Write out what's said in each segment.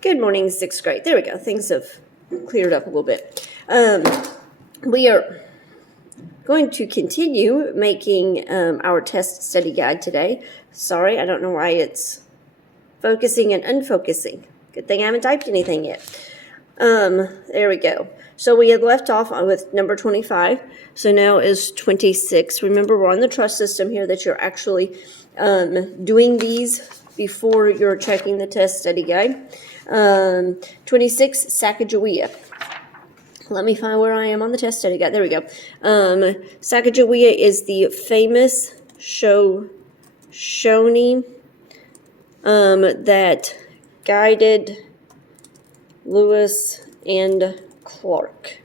Good morning, 6th grade. There we go. Things have cleared up a little bit. We are going to continue making our test study guide today. Sorry, I don't know why it's focusing and unfocusing. Good thing I haven't typed anything yet. There we go. So we had left off with number 25. So now is 26. Remember, we're on the trust system here that you're actually doing these before you're checking the test study guide. 26, Sacagawea. Let me find where I am on the test study guide. There we go. Sacagawea is the famous Shoshone that guided Lewis and Clark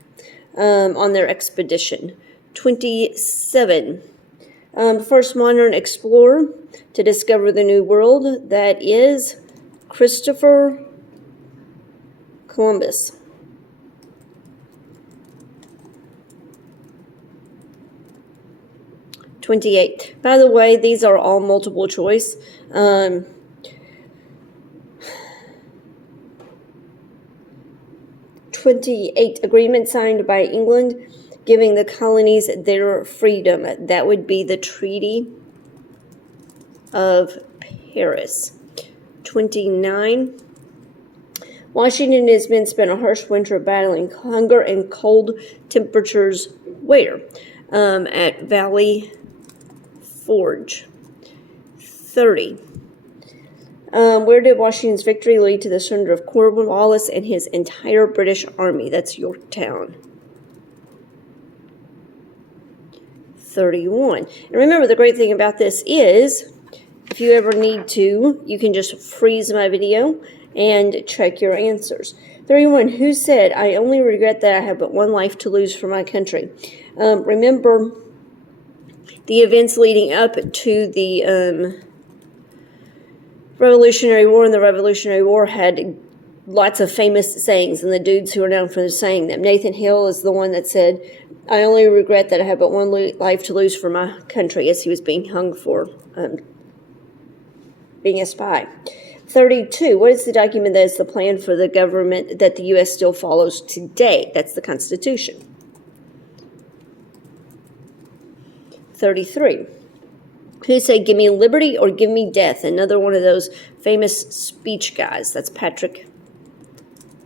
on their expedition. 27. First modern explorer to discover the New World, that is Christopher Columbus. '28. By the way, these are all multiple choice. 28. Agreement signed by England giving the colonies their freedom. That would be the Treaty of Paris. 29. Washington has been spent a harsh winter battling hunger and cold temperatures where? At Valley Forge. 30. Where did Washington's victory lead to the surrender of Cornwallis and his entire British army? That's Yorktown. 31. And remember, the great thing about this is, if you ever need to, you can just freeze my video and check your answers. 31. Who said, "I only regret that I have but one life to lose for my country"? Remember, the events leading up to the Revolutionary War, and the Revolutionary War had lots of famous sayings, and the dudes who are known for saying them. Nathan Hale is the one that said, "I only regret that I have but one life to lose for my country," as he was being hung for being a spy. 32. What is the document that is the plan for the government that the U.S. still follows today? That's the Constitution. 33. Who said, "Give me liberty or give me death"? Another one of those famous speech guys. That's Patrick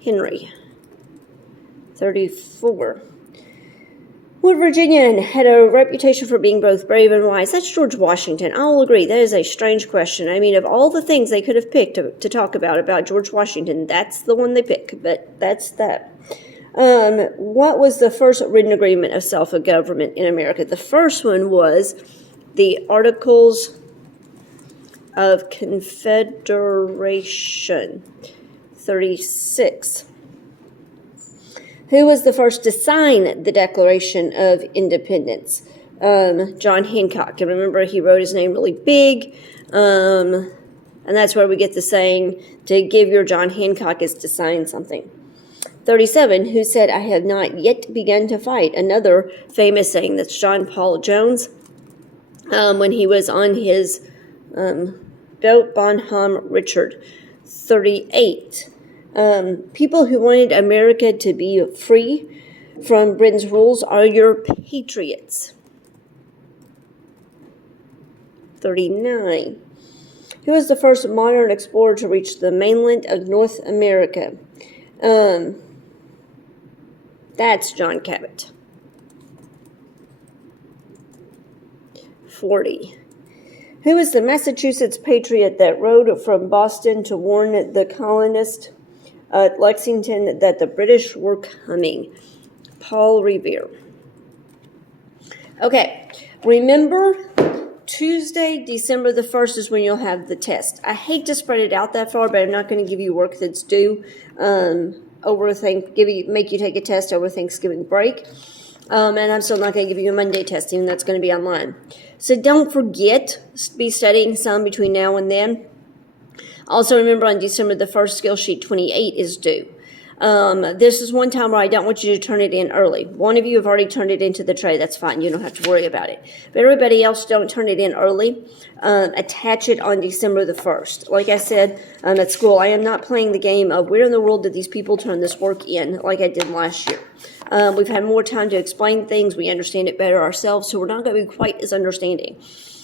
Henry. 34. What Virginian had a reputation for being both brave and wise? That's George Washington. I'll agree. That is a strange question. I mean, of all the things they could have picked to talk about George Washington, that's the one they pick. But that's that. What was the first written agreement of self-government in America? The first one was the Articles of Confederation. 36. Who was the first to sign the Declaration of Independence? John Hancock. And remember, he wrote his name really big. And that's where we get the saying, to give your John Hancock is to sign something. 37. Who said, "I have not yet begun to fight"? Another famous saying. That's John Paul Jones. When he was on his boat, Bonhomme Richard. 38. People who wanted America to be free from Britain's rules are your patriots. 39. Who was the first modern explorer to reach the mainland of North America? That's John Cabot. 40. Who was the Massachusetts patriot that rode from Boston to warn the colonists at Lexington that the British were coming? Paul Revere. Okay, remember, Tuesday, December the 1st is when you'll have the test. I hate to spread it out that far, but I'm not going to give you work that's due make you take a test over Thanksgiving break. And I'm still not going to give you a Monday testing. That's going to be online. So don't forget, be studying some between now and then. Also remember, on December the 1st, skill sheet 28 is due. This is one time where I don't want you to turn it in early. One of you have already turned it into the tray. That's fine. You don't have to worry about it. But everybody else, don't turn it in early. Attach it on December the 1st. Like I said at school, I am not playing the game of where in the world did these people turn this work in like I did last year. We've had more time to explain things. We understand it better ourselves, so we're not going to be quite as understanding.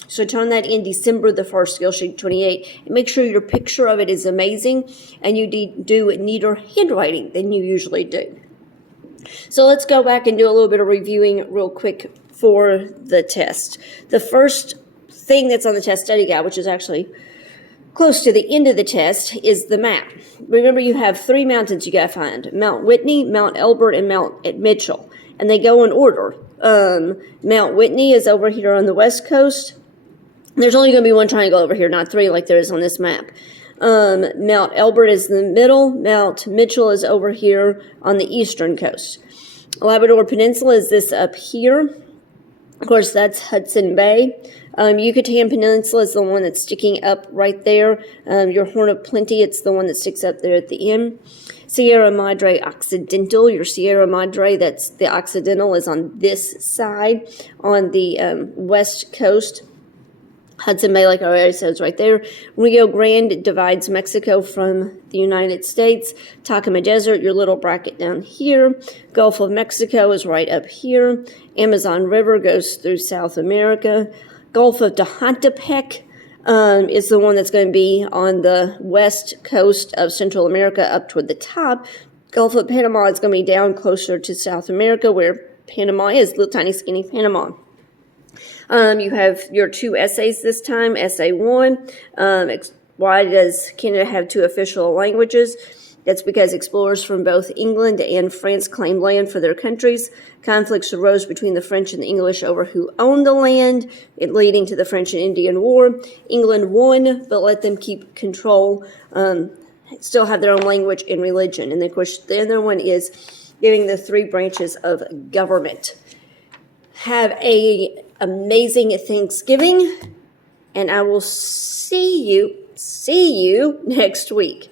So turn that in December the 1st, skill sheet 28, and make sure your picture of it is amazing and you do neater handwriting than you usually do. So let's go back and do a little bit of reviewing real quick for the test. The first thing that's on the test study guide, which is actually close to the end of the test, is the map. Remember, you have 3 mountains you got to find: Mount Whitney, Mount Elbert, and Mount Mitchell. And they go in order. Mount Whitney is over here on the west coast. There's only going to be one triangle over here, not 3 like there is on this map. Mount Elbert is in the middle. Mount Mitchell is over here on the eastern coast. Labrador Peninsula is this up here. Of course, that's Hudson Bay. Yucatan Peninsula is the one that's sticking up right there. Your Horn of Plenty, it's the one that sticks up there at the end. Sierra Madre Occidental, your Sierra Madre, that's the Occidental, is on this side on the west coast. Hudson Bay, like I already said, is right there. Rio Grande divides Mexico from the United States. Takama Desert, your little bracket down here. Gulf of Mexico is right up here. Amazon River goes through South America. Gulf of Tehuantepec is the one that's going to be on the west coast of Central America up toward the top. Gulf of Panama is going to be down closer to South America, where Panama is, little tiny skinny Panama. You have your 2 essays this time. Essay 1, why does Canada have 2 official languages? That's because explorers from both England and France claimed land for their countries. Conflicts arose between the French and the English over who owned the land, leading to the French and Indian War. England won, but let them keep control, still have their own language and religion. And of course, the other one is giving the 3 branches of government. Have a amazing Thanksgiving, and I will see you next week.